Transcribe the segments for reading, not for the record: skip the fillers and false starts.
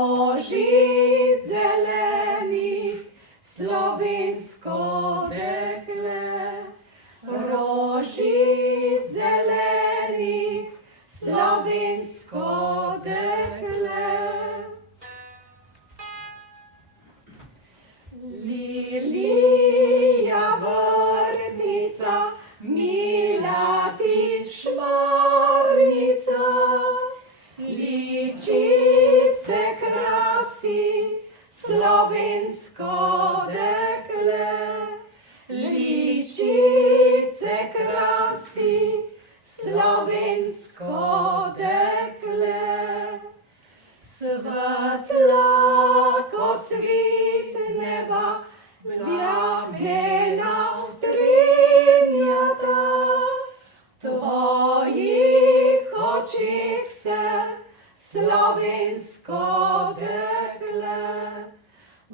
rožic zelenih, slovensko dekle. Rožic zelenih, slovensko dekle. Lilija vrtnica, mila ti šmarnica, ličice krasi, slovensko dekle. Ličice krasi, slovensko dekle. Svetla ko svit z neba, plamena utrinjata, tvojih očih se, slovensko dekle.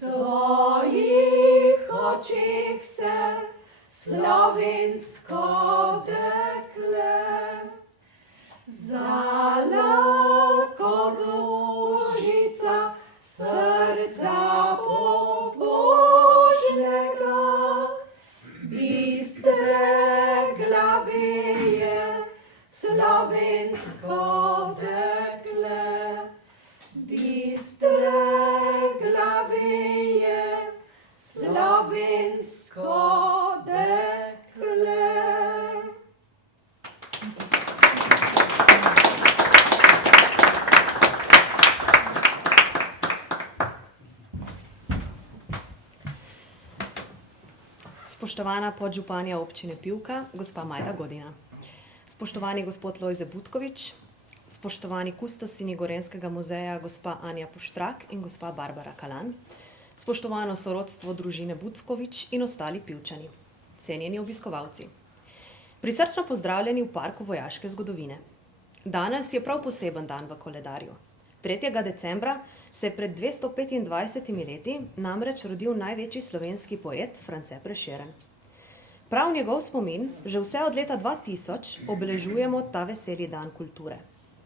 Tvojih očih se, slovensko dekle. Zalako ružica, srca pobožnega, bistre glaveje, slovensko dekle. Bistre glaveje, slovensko dekle. Spoštovana podžupanja občine Pivka, gospa Majda Godina. Spoštovani gospod Lojze Butkovič, spoštovani kustosini Gorenjskega muzeja, gospa Anja Puštrak in gospa Barbara Kalan, spoštovano sorodstvo družine Butkovič in ostali Pivčani, cenjeni obiskovalci. Prisrčno pozdravljeni v Parku vojaške zgodovine. Danes je prav poseben dan v koledarju. 3. decembra se je pred 225 leti namreč rodil največji slovenski poet France Prešeren. Prav njegov spomin že vse od leta 2000 obeležujemo ta veseli dan kulture.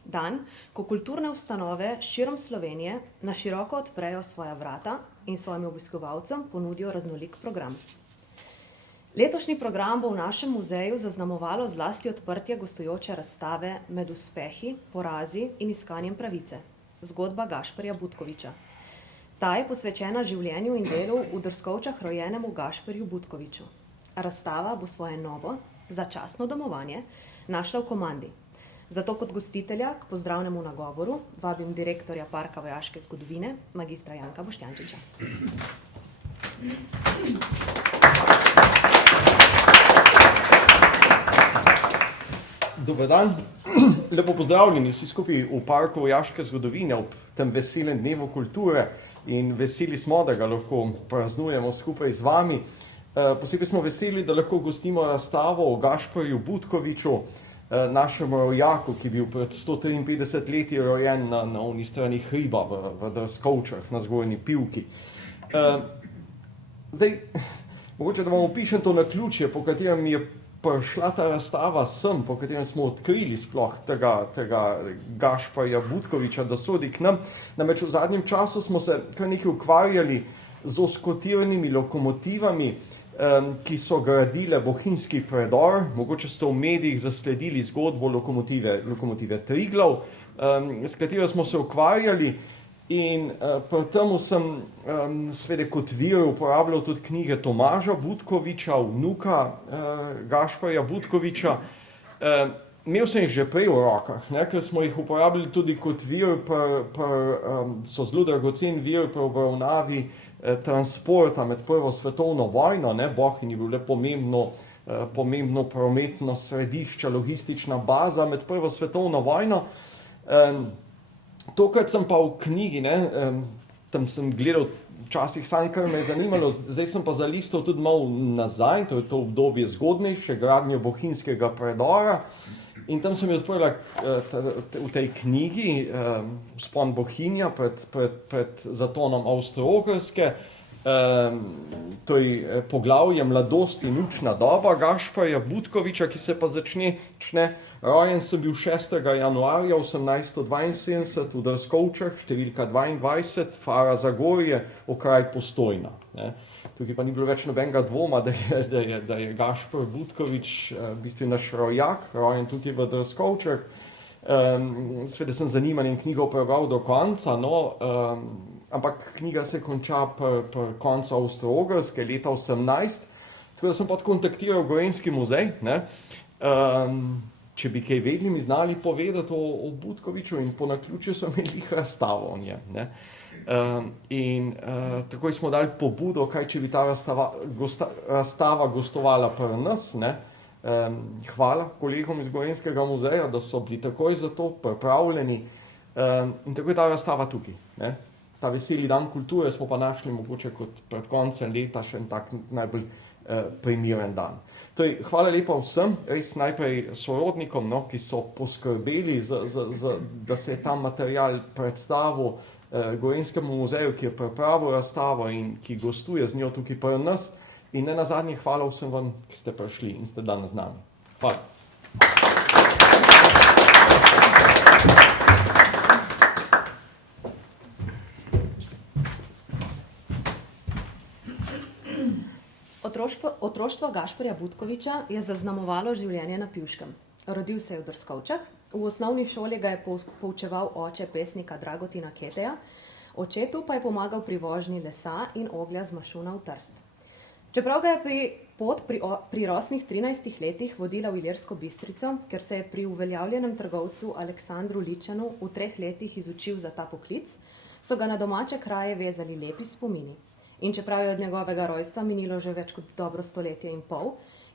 Dan, ko kulturne ustanove širom Slovenije na široko odprejo svoja vrata in svojim obiskovalcem ponudijo raznolik program. Letošnji program bo v našem muzeju zaznamovalo zlasti odprtje gostujoče razstave Med uspehi, porazi in iskanjem pravice. Zgodba Gašperja Butkoviča. Ta je posvečena življenju in delu v Drskovčah rojenemu Gašperju Butkoviču. Razstava bo svoje novo, začasno domovanje našla v Komandi. Zato kot gostitelja k pozdravnemu nagovoru vabim direktorja Parka vojaške zgodovine, magistra Janka Boštjančiča. Dober dan, lepo pozdravljeni vsi skupaj v Parku vojaške zgodovine ob tem veselem dnevu kulture in veseli smo, da ga lahko praznujemo skupaj z vami. Posebej smo veseli, da lahko gostimo razstavo o Gašperju Butkoviču, našemu rojaku, ki je bil pred 153 leti rojen na oni strani hriba v Drskovčah na Zgornji Pivki. Zdaj, mogoče da vam opišem to naključje, po katerem je prišla ta razstava sem, po katerem smo odkrili sploh tega Gašperja Butkoviča, da sodi k nam. Namreč v zadnjem času smo se kar nekaj ukvarjali z oskotiranimi lokomotivami, ki so gradile bohinjski predor. Mogoče ste v medijih zasledili zgodbo lokomotive Triglav, s katero smo se ukvarjali. In pri temu sem seveda kot vir uporabljal tudi knjige Tomaža Butkoviča, vnuka Gašperja Butkoviča. Imel sem jih že prej v rokah, ker smo jih uporabljali tudi kot vir, so zelo dragocen vir pri obravnavi transporta med Prvo svetovno vojno. Bohinj je bil le pomembno prometno središče, logistična baza med Prvo svetovno vojno. Tokrat sem pa v knjigi, tam sem gledal včasih sam, kar me je zanimalo, zdaj sem pa zalistal tudi malo nazaj, to je to obdobje zgodnejše, gradnje bohinjskega predora. In tam sem jo odprla v tej knjigi Vzpon Bohinja pred zatonom Avstro-Ogrske, to je poglavje Mladost in učna doba Gašparja Butkoviča, ki se pa začne. Rojen sem bil 6. januarja 1872 v Drskovčah, številka 22, Fara Zagorje, okraj Postojna. Ne. Tukaj pa ni bilo več nobenega dvoma, da je Gašpar Butkovič v bistvu naš rojak, rojen tudi v Drskovčah. Seveda sem zanimanjem knjigo prebral do konca, ampak knjiga se konča pri koncu Avstro-Ogrske, leta 18, tako da sem podkontaktiral Gorenjski muzej, ne? Če bi kaj vedeli, mi znali povedati o Butkoviču, in po naključju so imeli razstavo o njem. Ne? Takoj smo dali pobudo, kaj če bi ta razstava gostovala pri nas. Ne? Hvala kolegom iz Gorenjskega muzeja, da so bili takoj za to pripravljeni, in tako je ta razstava tukaj. Ne? Ta veseli dan kulture smo pa našli mogoče kot pred koncem leta še en tak najbolj primeren dan. Torej, hvala lepa vsem, res najprej sorodnikom, ki so poskrbeli, da se je ta material predstavil Gorenjskemu muzeju, ki je pripravil razstavo in ki gostuje z njo tukaj pri nas. In ne nazadnje hvala vsem vam, ki ste prišli in ste danes z nami. Hvala. Otroštvo Gašparja Butkoviča je zaznamovalo življenje na Pivškem. Rodil se je v Drskovčah, v osnovni šoli ga je poučeval oče pesnika Dragotina Keteja, očetu pa je pomagal pri vožnji lesa in oglja z Mašuna v Trst. Čeprav ga je pot pri rosnih 13 letih vodila v Ilirsko Bistrico, ker se je pri uveljavljenem trgovcu Aleksandru Ličanu v 3 letih izučil za ta poklic, so ga na domače kraje vezali lepi spomini. In čeprav je od njegovega rojstva minilo že več kot dobro 1,5 leta,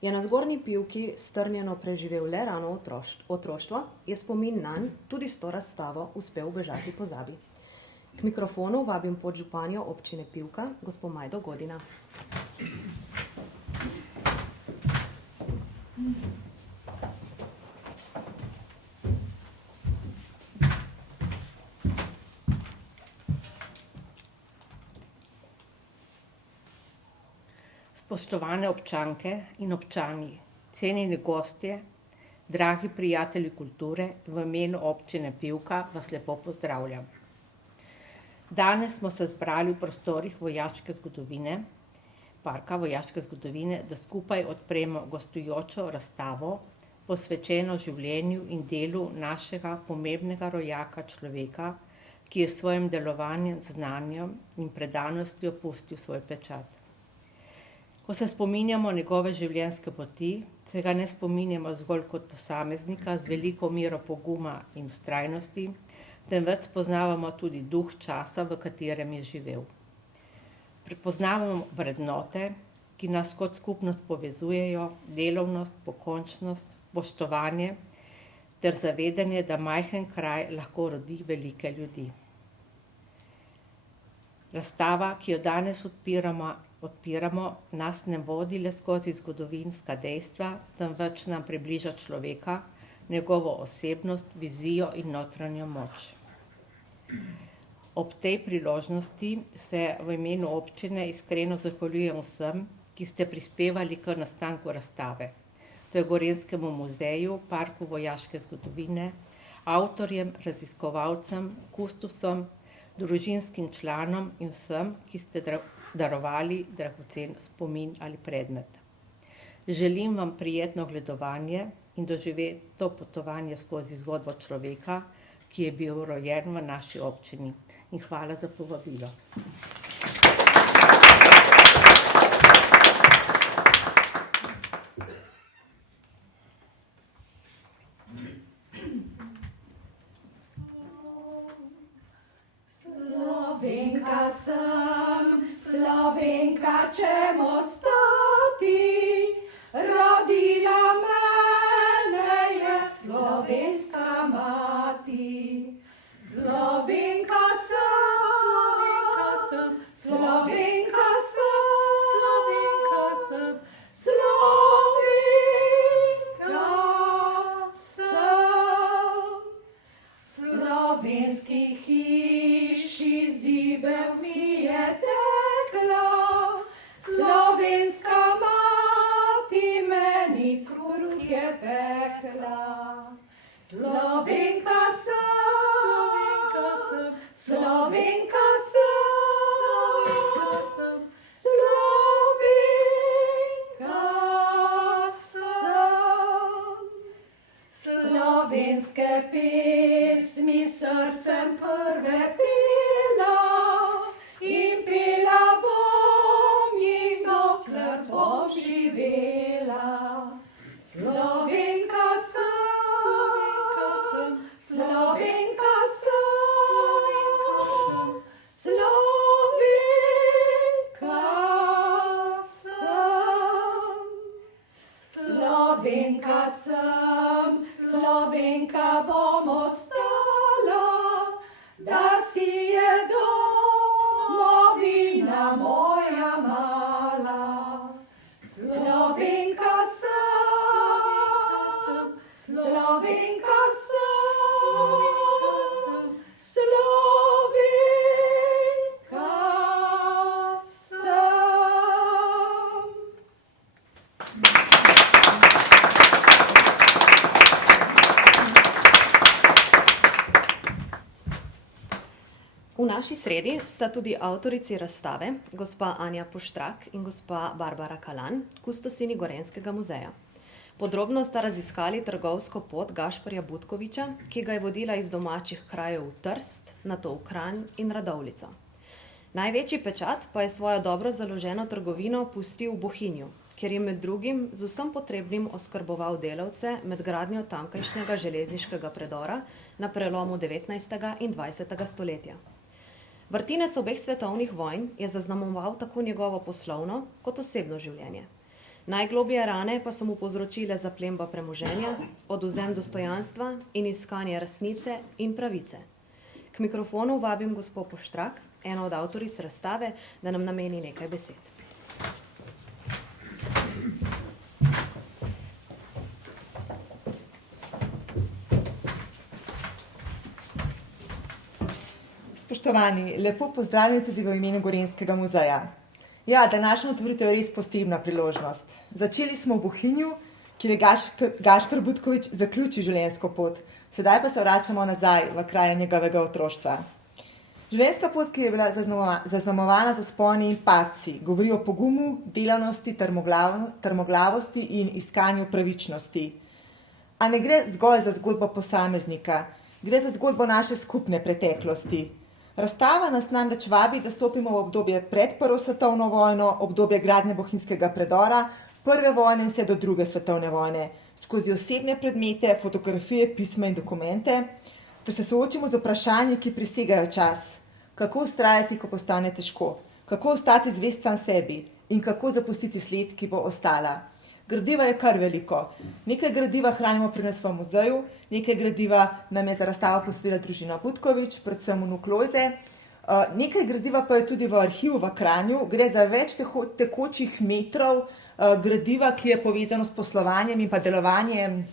je na Zgornji Pivki strnjeno preživel le rano otroštvo, je spomin nanj tudi s to razstavo uspel ubežati pozabi. K mikrofonu vabim podžupanjo občine Pivka, gospo Majdo Godina. Spoštovane občanke in občani, cenjeni gostje, dragi prijatelji kulture, v imenu občine Pivka vas lepo pozdravljam. Danes smo se zbrali v prostorih vojaške zgodovine, parka vojaške zgodovine, da skupaj odpremo gostujočo razstavo, posvečeno življenju in delu našega pomembnega rojaka človeka, ki je s svojim delovanjem, znanjem in predanostjo pustil svoj pečat. Ko se spominjamo njegove življenjske poti, se ga ne spominjamo zgolj kot posameznika z veliko mero poguma in vztrajnosti, temveč spoznavamo tudi duh časa, v katerem je živel. Prepoznavamo vrednote, ki nas kot skupnost povezujejo, delovnost, pokončnost, spoštovanje ter zavedanje, da majhen kraj lahko rodi velike ljudi. Razstava, ki jo danes odpiramo, nas ne vodi le skozi zgodovinska dejstva, temveč nam približa človeka, njegovo osebnost, vizijo in notranjo moč. Ob tej priložnosti se v imenu občine iskreno zahvaljujem vsem, ki ste prispevali k nastanku razstave. To je Gorenjskemu muzeju, parku vojaške zgodovine, avtorjem, raziskovalcem, kustosom, družinskim članom in vsem, ki ste darovali dragocen spomin ali predmet. Želim vam prijetno gledovanje in doživeto potovanje skozi zgodbo človeka, ki je bil rojen v naši občini. In hvala za povabilo. Slovenka sem, Slovenka čem ostati, rodila mene je slovenska mati. Slovenka sem, Slovenka sem, Slovenka sem, Slovenka sem. Slovenski hiši zibel mi je tekla, Slovenka sem, Slovenka sem, Slovenka sem. Slovenka sem, Slovenka bom ostala, da si je domovina moja mala. Slovenka sem, Slovenka sem, Slovenka sem. V naši sredi sta tudi avtorici razstave, gospa Anja Puštrak in gospa Barbara Kalan, kustosini Gorenjskega muzeja. Podrobno sta raziskali trgovsko pot Gašperja Butkoviča, ki ga je vodila iz domačih krajev v Trst, nato v Kranj in Radovljico. Največji pečat pa je svojo dobro založeno trgovino pustil v Bohinju, kjer je med drugim z vsem potrebnim oskrboval delavce med gradnjo tamkajšnjega železniškega predora na prelomu 19. in 20. stoletja. Vrtinec obeh svetovnih vojn je zaznamoval tako njegovo poslovno kot osebno življenje. Najgloblje rane pa so mu povzročile zaplemba premoženja, odvzem dostojanstva in iskanje resnice in pravice. K mikrofonu vabim gospo Puštrak, eno od avtoric razstave, da nam nameni nekaj besed. Spoštovani, lepo pozdravljeni tudi v imenu Gorenjskega muzeja. Ja, današnja otvoritev je res posebna priložnost. Začeli smo v Bohinju, kjer je Gašper Butkovič zaključil življenjsko pot, sedaj pa se vračamo nazaj v kraje njegovega otroštva. Življenjska pot, ki je bila zaznamovana z vzponi in padci, govori o pogumu, delavnosti, trmoglavosti in iskanju pravičnosti. A ne gre zgolj za zgodbo posameznika, gre za zgodbo naše skupne preteklosti. Razstava nas namreč vabi, da stopimo v obdobje pred Prvo svetovno vojno, obdobje gradnje Bohinjskega predora, Prve vojne in vse do Druge svetovne vojne, skozi osebne predmete, fotografije, pisma in dokumente, ter se soočimo z vprašanji, ki presegajo čas. Kako vztrajati, ko postane težko? Kako ostati zvest sam sebi? In kako zapustiti sled, ki bo ostala? Gradiva je kar veliko. Nekaj gradiva hranimo pri nas v muzeju, nekaj gradiva nam je za razstavo posodila družina Butkovič, predvsem vnuk Lojze. Nekaj gradiva pa je tudi v arhivu v Kranju. Gre za več tekočih metrov gradiva, ki je povezano s poslovanjem in pa delovanjem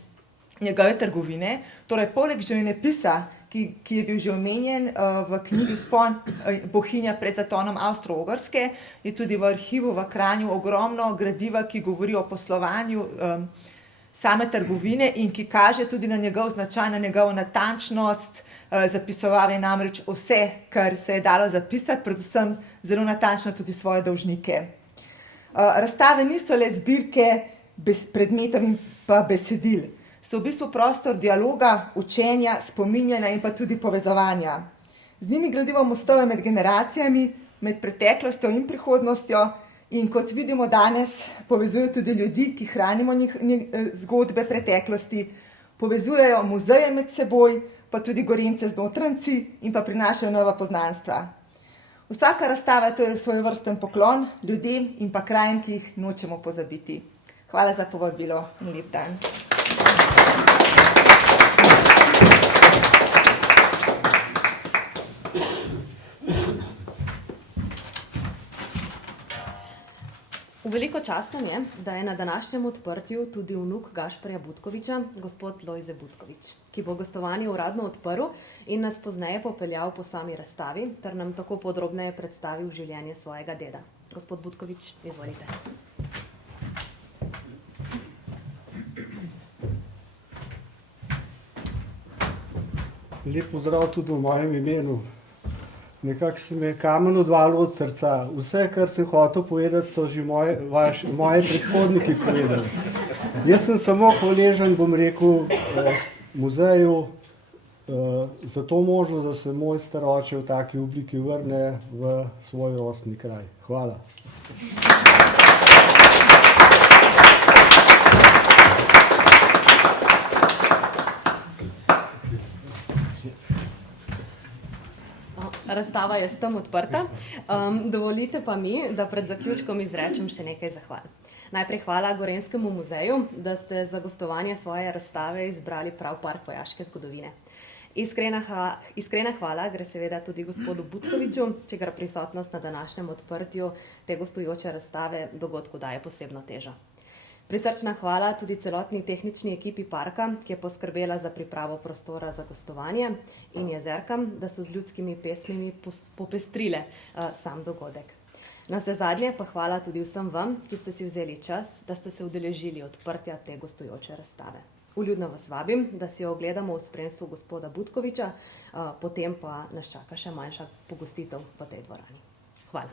njegove trgovine. Torej, poleg življenjepisa, ki je bil že omenjen v knjigi Vzpon Bohinja pred zatonom Avstro-Ogrske, je tudi v arhivu v Kranju ogromno gradiva, ki govori o poslovanju same trgovine in ki kaže tudi na njegov značaj, na njegovo natančnost. Zapisoval je namreč vse, kar se je dalo zapisati, predvsem zelo natančno tudi svoje dolžnike. Razstave niso le zbirke predmetov in pa besedil. So v bistvu prostor dialoga, učenja, spominjanja in pa tudi povezovanja. Z njimi gradimo mostove med generacijami, med preteklostjo in prihodnostjo in kot vidimo danes povezujejo tudi ljudi, ki hranimo zgodbe preteklosti, povezujejo muzeje med seboj, pa tudi Gorenjce z notranjci in pa prinašajo nova poznanstva. Vsaka razstava to je svojevrsten poklon ljudem in pa krajem, ki jih nočemo pozabiti. Hvala za povabilo in lep dan. V veliko čast nam je, da je na današnjem odprtju tudi vnuk Gašperja Butkoviča, gospod Lojze Butkovič, ki bo gostovanje uradno odprl in nas pozneje popeljal po sami razstavi, ter nam tako podrobneje predstavil življenje svojega deda. Gospod Butkovič, izvolite. Lep pozdrav tudi v mojem imenu. Nekako se mi je kamen odvalil od srca. Vse, kar sem hotel povedati, so že moji predhodniki povedali. Jaz sem samo hvaležen, bom rekel, muzeju za to možnost, da se moj staroče v taki obliki vrne v svoj rostni kraj. Hvala. razstava je s tem odprta. Dovolite pa mi, da pred zaključkom izrečem še nekaj zahval. Najprej hvala Gorenjskemu muzeju, da ste za gostovanje svoje razstave izbrali prav Park vojaške zgodovine. Iskrena hvala gre seveda tudi gospodu Butkoviču, čigar prisotnost na današnjem odprtju te gostujoče razstave dogodku daje posebno težo. Prisrčna hvala tudi celotni tehnični ekipi parka, ki je poskrbela za pripravo prostora za gostovanje, in jezerkam, da so z ljudskimi pesmimi popestrile sam dogodek. Navsezadnje pa hvala tudi vsem vam, ki ste si vzeli čas, da ste se udeležili odprtja te gostujoče razstave. Vljudno vas vabim, da si jo ogledamo v spremstvu gospoda Butkoviča, potem pa nas čaka še manjša pogostitev v tej dvorani. Hvala.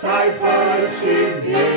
Saj first in